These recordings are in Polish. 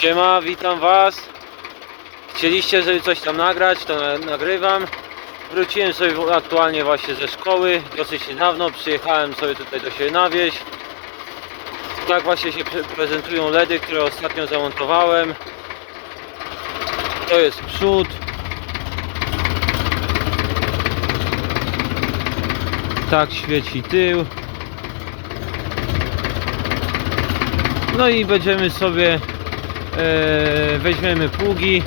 Siema, witam was. Chcieliście, żeby coś tam nagrać, to na, nagrywam. Wróciłem sobie aktualnie właśnie ze szkoły, dosyć niedawno. Przyjechałem sobie tutaj do siebie na wieś. Tak właśnie się pre- prezentują LEDy, które ostatnio zamontowałem. To jest przód. Tak świeci tył. No i będziemy sobie weźmiemy pługi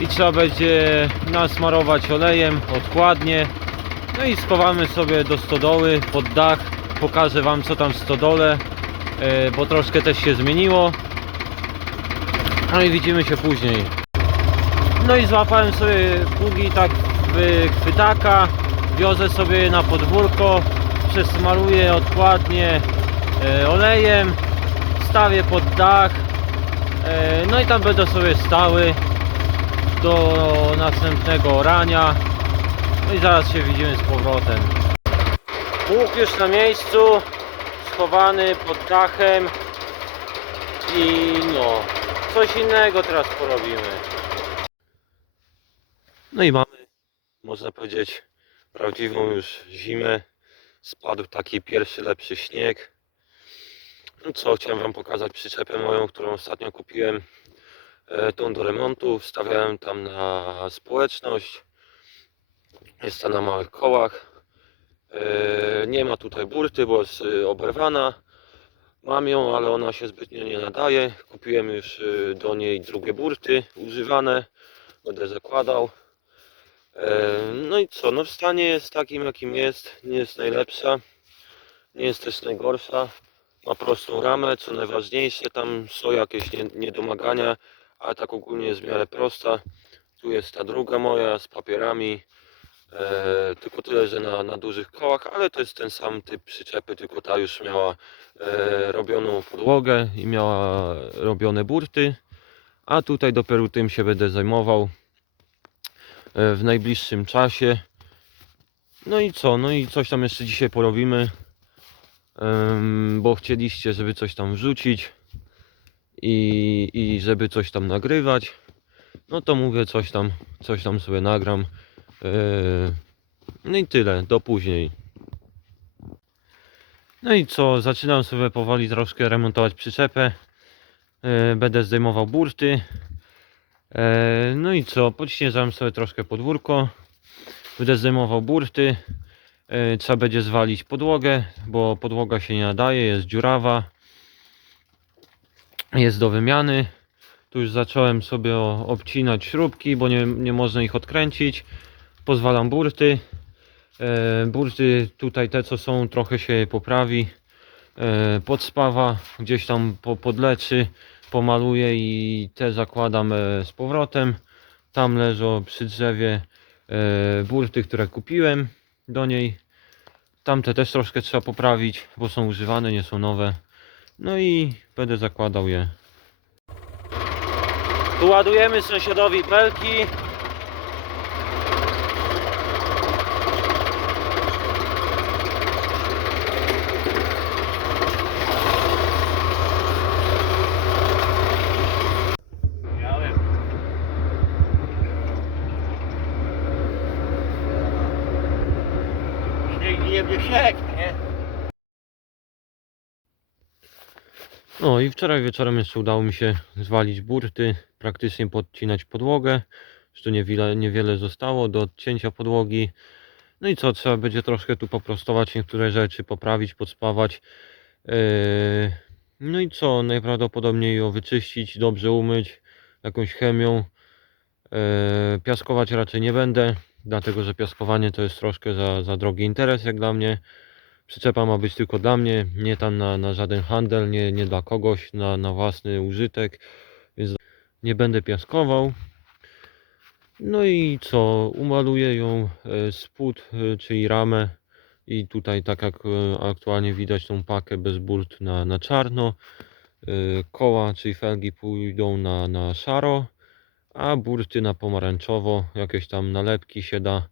i trzeba będzie nasmarować olejem odkładnie. No i schowamy sobie do stodoły pod dach. Pokażę wam co tam w stodole, e, bo troszkę też się zmieniło. No i widzimy się później. No i złapałem sobie pługi tak w chwytaka, wiozę sobie na podwórko, przesmaruję odkładnie e, olejem, stawię pod dach, e, no i tam będą sobie stały do następnego orania. No i zaraz się widzimy z powrotem. Pług już na miejscu, schowany pod dachem i no, coś innego teraz porobimy. No i mamy, można powiedzieć, prawdziwą już zimę. Spadł taki pierwszy lepszy śnieg. No co, chciałem Wam pokazać przyczepę moją, którą ostatnio kupiłem. E, tą do remontu. Wstawiałem tam na społeczność. Jest ta na małych kołach. E, nie ma tutaj burty, bo jest e, oberwana. Mam ją, ale ona się zbytnio nie nadaje. Kupiłem już e, do niej drugie burty używane. Będę zakładał. E, No i co, no w stanie jest takim jakim jest, nie jest najlepsza, nie jest też najgorsza, ma prostą ramę, co najważniejsze, tam są jakieś nie- niedomagania, ale tak ogólnie jest w miarę prosta. Tu jest ta druga moja z papierami, e, tylko tyle, że na, na dużych kołach, ale to jest ten sam typ przyczepy, tylko ta już miała e, robioną podłogę i miała robione burty, a tutaj dopiero tym się będę zajmował e, w najbliższym czasie. No i co? No i coś tam jeszcze dzisiaj porobimy. Bo chcieliście, żeby coś tam wrzucić i, i żeby coś tam nagrywać. No to mówię, coś tam, coś tam sobie nagram. No i tyle, do później. No i co? Zaczynam sobie powoli troszkę remontować przyczepę. E, Będę zdejmował burty. E, No i co? Podśnieżam sobie troszkę podwórko. Będę zdejmował burty. E, Trzeba będzie zwalić podłogę, bo podłoga się nie nadaje, jest dziurawa. Jest do wymiany. Tu już zacząłem sobie obcinać śrubki, bo nie, nie można ich odkręcić. Pozwalam burty. E, Burty tutaj te co są trochę się poprawi. E, Podspawa gdzieś tam po, podleczy, pomaluję i te zakładam z powrotem. Tam leżą przy drzewie burty, które kupiłem do niej. Tamte też troszkę trzeba poprawić, bo są używane, nie są nowe. No i będę zakładał je. Tu ładujemy sąsiadowi belki. Nie mnie nie? No i wczoraj wieczorem jeszcze udało mi się zwalić burty, praktycznie podcinać podłogę. Jeszcze niewiele, niewiele zostało do odcięcia podłogi. No i co, trzeba będzie troszkę tu poprostować niektóre rzeczy, poprawić, podspawać. Yy, No i co, najprawdopodobniej ją wyczyścić, dobrze umyć jakąś chemią. Yy, Piaskować raczej nie będę, dlatego że piaskowanie to jest troszkę za, za drogi interes jak dla mnie. Przyczepa ma być tylko dla mnie, nie tam na, na żaden handel, nie, nie dla kogoś, na, na własny użytek, więc nie będę piaskował. No i co, umaluję ją e, spód, e, czyli ramę i tutaj tak jak e, aktualnie widać tą pakę bez burt na, na czarno. Koła, czyli felgi pójdą na, na szaro, a burty na pomarańczowo, jakieś tam nalepki się da,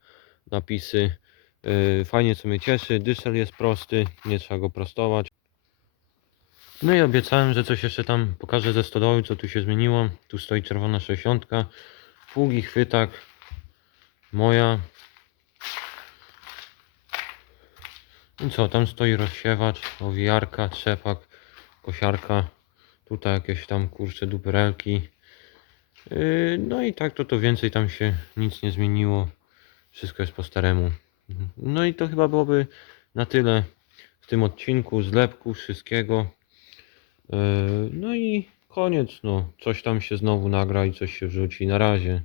napisy. Yy, Fajnie co mnie cieszy, dysel jest prosty, nie trzeba go prostować. No i obiecałem, że coś jeszcze tam pokażę ze stodoły, co tu się zmieniło. Tu stoi czerwona 60. Pługi, chwytak. Moja. I co, tam stoi rozsiewacz, owijarka, trzepak, kosiarka. Tutaj jakieś tam kurcze duperelki. Yy, No i tak to to więcej tam się nic nie zmieniło. Wszystko jest po staremu. No i to chyba byłoby na tyle w tym odcinku. Zlepku, wszystkiego. Yy, No i koniec. No. Coś tam się znowu nagra i coś się wrzuci. Na razie.